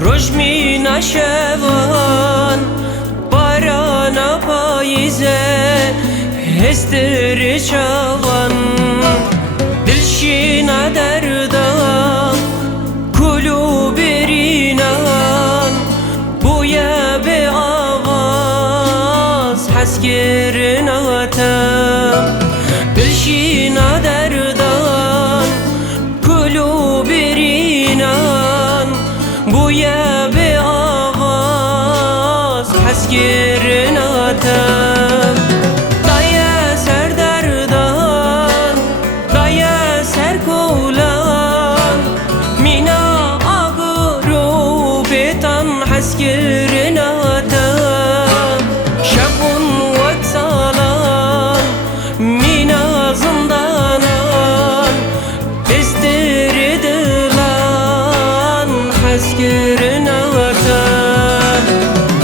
روشمی نشوان باران پاییزه هستر چوان دلشی ندردم کلو برینان بویا به آواز حس گرناتم دلشی ندردم کلو برینان بویا به آواز حس گرناتم دایه سر دردان دایه سر کولان مینا آگرو بیتان حس گرناتم شبون وقت سالان مینا زندانان استر دلان حس گرناتم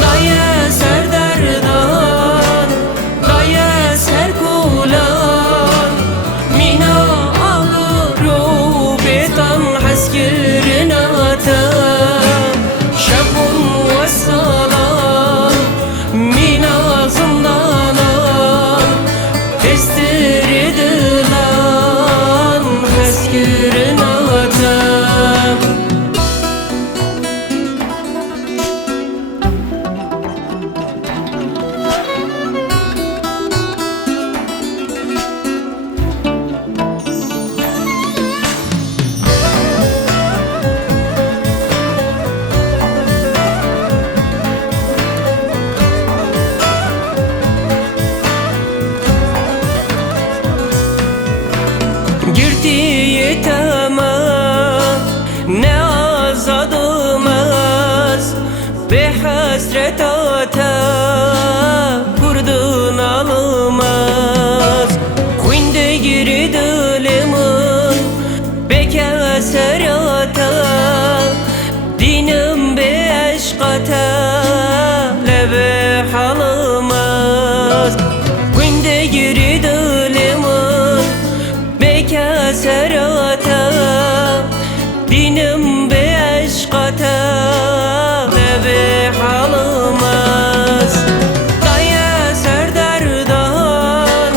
دایه سر دردان دایه سر کولان مینا آگرو بیتان حس گرناتم شبون و سالان مینا زندانان استر دلان حس گرناتم گردی تمام نه آزادم از به حسرت آتا کردن آلماز خوینده گیر دلمون به کسراتا دینم به عشقاتا لبه حالماز خوینده گیر دلمون کسراتا دینم به عشقاتا به حالماز دایه سر دردان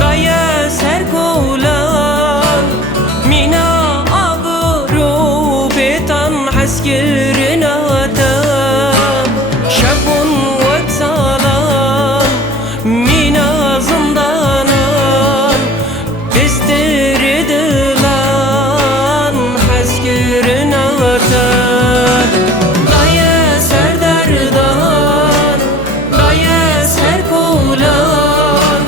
دایه سر کولان مینا آگرو بیتان حس گرناتم شبون وقت سالان مینا زندانان استر دلان حس گرناتم دایه سر دردان دایه سر کولان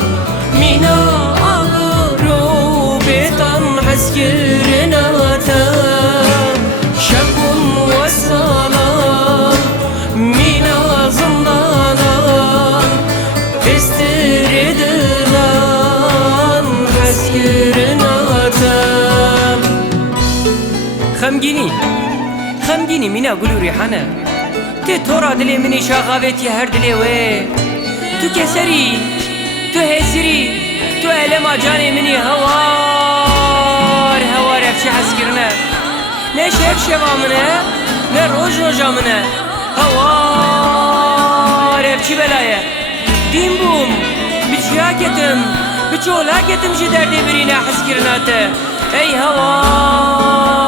مینا آگرو بیتان حس گرناتم شبون و سالان مینا زندانان استر دلان حس گرناتم خمگینی مینا گلو ریحانه تی تو را دلی منی شاقاویتی هر دلی وی تو کسری تو هسری تو علم جانی منی هوار افچی حس گرنه نه شب منه نه روز منه هوار افچی بلایه دیم بوم بچولاکتم جی دردی برینه حس گرناته ای هوار